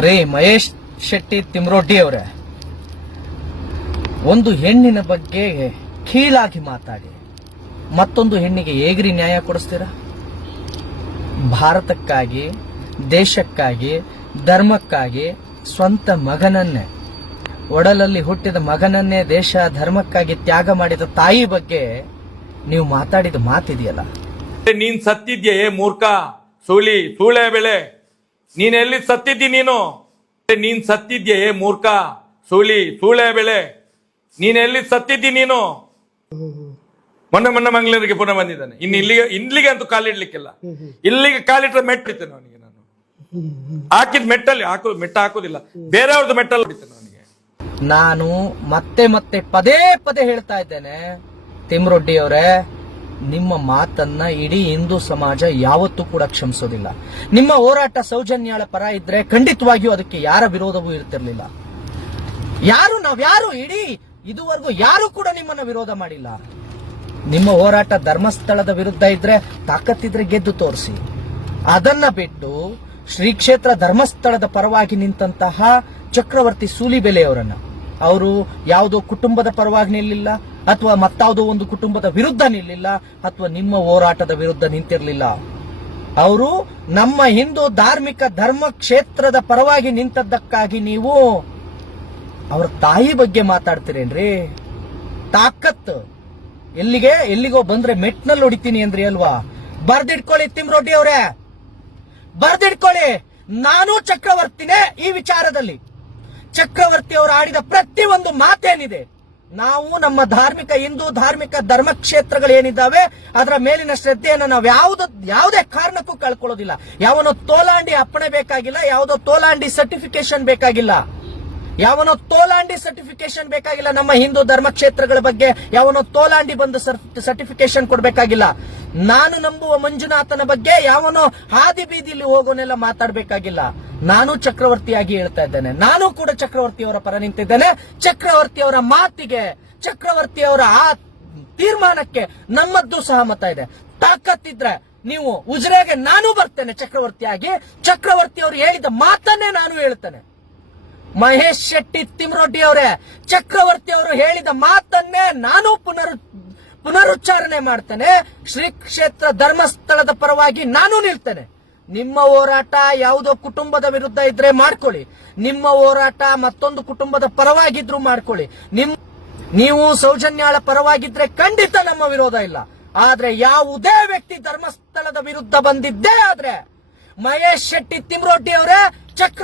ರೇ ಮಹೇಶ್ ಶೆಟ್ಟಿ ತಿಮ್ರೋಡ್ಡಿ ಅವರೇ, ಒಂದು ಹೆಣ್ಣಿನ ಬಗ್ಗೆ ಕೀಳಾಗಿ ಮಾತಾಡಿ, ಮತ್ತೊಂದು ಹೆಣ್ಣಿಗೆ ಹೇಗ್ರಿ ನ್ಯಾಯ ಕೊಡಿಸ್ತೀರಾ? ಭಾರತಕ್ಕಾಗಿ, ದೇಶಕ್ಕಾಗಿ, ಧರ್ಮಕ್ಕಾಗಿ ಸ್ವಂತ ಮಗನನ್ನೇ, ಒಡಲಲ್ಲಿ ಹುಟ್ಟಿದ ಮಗನನ್ನೇ ದೇಶ ಧರ್ಮಕ್ಕಾಗಿ ತ್ಯಾಗ ಮಾಡಿದ ತಾಯಿ ಬಗ್ಗೆ ನೀವು ಮಾತಾಡಿದ ಮಾತಿದೆಯಲ್ಲ? ನೀನ್ ಸತ್ತಿದ್ಯೆ ಮೂರ್ಖ, ಸುಳಿ ಸೂಳೆ ಬೆಳೆ. ನೀನ್ ಎಲ್ಲಿ ಸತ್ತಿದ್ದಿ ನೀನು? ನೀನ್ ಸತ್ತಿದ್ಯೆ ಮೂರ್ಖ, ಸೂಳಿ, ಸೂಳೆ ಬೆಳೆ. ನೀನ್ ಎಲ್ಲಿ ಸತ್ತಿದ್ದಿ ನೀನು? ಮೊನ್ನೆ ಮೊನ್ನೆ ಮಂಗಳೂರಿಗೆ ಪುನಃ ಬಂದಿದ್ದಾನೆ. ಇನ್ನು ಇಲ್ಲಿಗೆ ಇಲ್ಲಿಗೆ ಅಂತೂ ಕಾಲಿಡ್ಲಿಕ್ಕಿಲ್ಲ ಇಲ್ಲಿಗೆ ಕಾಲಿಟ್ರೆ ಮೆಟ್ಟಿರ್ತೇನೆ ಅವನಿಗೆ ನಾನು. ಹಾಕಿದ್ ಮೆಟ್ಟಲ್ಲಿ ಹಾಕು ಮೆಟ್ಟ ಹಾಕೋದಿಲ್ಲ. ಬೇರೆಯವ್ರದ್ದು ಮೆಟ್ಟಲ್ಲಿ ಹೊಡಿತೇನೆ ಅವನಿಗೆ. ನಾನು ಮತ್ತೆ ಮತ್ತೆ ಪದೇ ಪದೇ ಹೇಳ್ತಾ ಇದ್ದೇನೆ, ತಿಮ್ರೊಡ್ಡಿ ಅವರೇ. ನಿಮ್ಮ ಮಾತನ್ನ ಇಡೀ ಹಿಂದೂ ಸಮಾಜ ಯಾವತ್ತೂ ಕೂಡ ಕ್ಷಮಿಸೋದಿಲ್ಲ. ನಿಮ್ಮ ಹೋರಾಟ ಸೌಜನ್ಯಾಳ ಪರ ಇದ್ರೆ ಖಂಡಿತವಾಗಿಯೂ ಅದಕ್ಕೆ ಯಾರ ವಿರೋಧವೂ ಇರ್ತಿರ್ಲಿಲ್ಲ. ಯಾರು ನಾವ್ಯಾರು ಇಡೀ ಇದುವರೆಗೂ ಯಾರು ಕೂಡ ನಿಮ್ಮನ್ನ ವಿರೋಧ ಮಾಡಿಲ್ಲ. ನಿಮ್ಮ ಹೋರಾಟ ಧರ್ಮಸ್ಥಳದ ವಿರುದ್ಧ ಇದ್ರೆ ತಾಕತ್ತಿದ್ರೆ ಗೆದ್ದು ತೋರಿಸಿ. ಅದನ್ನ ಬಿಟ್ಟು ಶ್ರೀ ಕ್ಷೇತ್ರ ಧರ್ಮಸ್ಥಳದ ಪರವಾಗಿ ನಿಂತಹ ಚಕ್ರವರ್ತಿ ಸೂಲಿಬೆಲೆಯವರನ್ನ. ಅವರು ಯಾವುದೋ ಕುಟುಂಬದ ಪರವಾಗಿ ನಿಲ್ಲಿಲ್ಲ ಅಥವಾ ಮತ್ತಾವುದೋ ಒಂದು ಕುಟುಂಬದ ವಿರುದ್ಧ ನಿಲ್ಲಿಲ್ಲ, ಅಥವಾ ನಿಮ್ಮ ಹೋರಾಟದ ವಿರುದ್ಧ ನಿಂತಿರಲಿಲ್ಲ. ಅವರು ನಮ್ಮ ಹಿಂದೂ ಧಾರ್ಮಿಕ ಧರ್ಮ ಕ್ಷೇತ್ರದ ಪರವಾಗಿ ನಿಂತದ್ದಕ್ಕಾಗಿ ನೀವು ಅವ್ರ ತಾಯಿ ಬಗ್ಗೆ ಮಾತಾಡ್ತೀರೇನ್ರಿ? ತಾಕತ್. ಎಲ್ಲಿಗೆ? ಎಲ್ಲಿಗೋ ಬಂದ್ರೆ ಮೆಟ್ನಲ್ಲಿ ಹೊಡಿತೀನಿ ಅಂದ್ರಿ ಅಲ್ವಾ? ಬರ್ದಿಟ್ಕೊಳ್ಳಿ ತಿಮ್ರೊಡ್ಡಿ ಅವರೇ. ಬರ್ದಿಟ್ಕೊಳ್ಳಿ. ನಾನು ಚಕ್ರವರ್ತಿನೇ ಈ ವಿಚಾರದಲ್ಲಿ. ಚಕ್ರವರ್ತಿ ಅವರು ಆಡಿದ ಪ್ರತಿ ಒಂದು ಮಾತೇನಿದೆ. ನಾವು ನಮ್ಮ ಧಾರ್ಮಿಕ ಹಿಂದೂ ಧಾರ್ಮಿಕ ಧರ್ಮ ಕ್ಷೇತ್ರಗಳು ಏನಿದ್ದಾವೆ ಅದರ ಮೇಲಿನ ಶ್ರದ್ಧೆಯನ್ನು ನಾವು ಯಾವ್ದು, ಯಾವುದೇ ಕಾರಣಕ್ಕೂ ಕಳ್ಕೊಳ್ಳೋದಿಲ್ಲ. ಯಾವನೋ ತೋಲಾಂಡಿ ಅಪ್ಪಣೆ ಬೇಕಾಗಿಲ್ಲ, ಯಾವುದೋ ತೋಲಾಂಡಿ ಸರ್ಟಿಫಿಕೇಶನ್ ಬೇಕಾಗಿಲ್ಲ. ಯಾವನೋ ತೋಲಾಂಡಿ ಸರ್ಟಿಫಿಕೇಶನ್ ಬೇಕಾಗಿಲ್ಲ ನಮ್ಮ ಹಿಂದೂ ಧರ್ಮ ಕ್ಷೇತ್ರಗಳ ಬಗ್ಗೆ, ಯಾವನೋ ತೋಲಾಂಡಿ ಬಂದು ಸರ್ಟಿಫಿಕೇಶನ್ ಕೊಡಬೇಕಾಗಿಲ್ಲ. ನಾನು ನಂಬುವ ಮಂಜುನಾಥನ ಬಗ್ಗೆ ಯಾವನೋ ಹಾದಿ ಬೀದಿಲಿ ಹೋಗೋನೆಲ್ಲ ಮಾತಾಡಬೇಕಾಗಿಲ್ಲ. ನಾನು ಚಕ್ರವರ್ತಿಯಾಗಿ ಹೇಳ್ತಾ ಇದ್ದೇನೆ. ನಾನು ಕೂಡ ಚಕ್ರವರ್ತಿಯವರ ಪರ ನಿಂತಿದ್ದೇನೆ. ಚಕ್ರವರ್ತಿಯವರ ಮಾತಿಗೆ, ಚಕ್ರವರ್ತಿಯವರ ಆ ತೀರ್ಮಾನಕ್ಕೆ ನಮ್ಮದ್ದು ಸಹಮತ ಇದೆ. ತಾಕತ್ತಿದ್ರೆ ನೀವು ಉಜಿರೆಗೆ ನಾನು ಬರ್ತೇನೆ ಚಕ್ರವರ್ತಿಯಾಗಿ. ಚಕ್ರವರ್ತಿ ಅವರು ಹೇಳಿದ ಮಾತನ್ನೇ ನಾನು ಹೇಳ್ತೇನೆ. ಮಹೇಶ್ ಶೆಟ್ಟಿ ತಿಮ್ರೊಡ್ಡಿ ಅವರೇ ಚಕ್ರವರ್ತಿ ಅವರು ಹೇಳಿದ ಮಾತನ್ನೇ ನಾನು ಪುನರ್, ಪುನರುಚ್ಚಾರಣೆ ಮಾಡ್ತೇನೆ. ಶ್ರೀ ಕ್ಷೇತ್ರ ಧರ್ಮಸ್ಥಳದ ಪರವಾಗಿ ನಾನು ನಿಲ್ತೇನೆ. ನಿಮ್ಮ ಹೋರಾಟ ಯಾವುದೋ ಕುಟುಂಬದ ವಿರುದ್ಧ ಇದ್ರೆ ಮಾಡ್ಕೊಳ್ಳಿ. ನಿಮ್ಮ ಹೋರಾಟ ಮತ್ತೊಂದು ಕುಟುಂಬದ ಪರವಾಗಿದ್ರು ಮಾಡ್ಕೊಳ್ಳಿ. ನಿಮ್ ನೀವು ಸೌಜನ್ಯಾಳ ಪರವಾಗಿದ್ರೆ ಖಂಡಿತ ನಮ್ಮ ವಿರೋಧ ಇಲ್ಲ. ಆದ್ರೆ ಯಾವುದೇ ವ್ಯಕ್ತಿ ಧರ್ಮಸ್ಥಳದ ವಿರುದ್ಧ ಬಂದಿದ್ದೇ ಆದ್ರೆ ಮಹೇಶ್ ಶೆಟ್ಟಿ ತಿಮ್ರೋಟಿ ಅವರೇ ಚಕ್ರ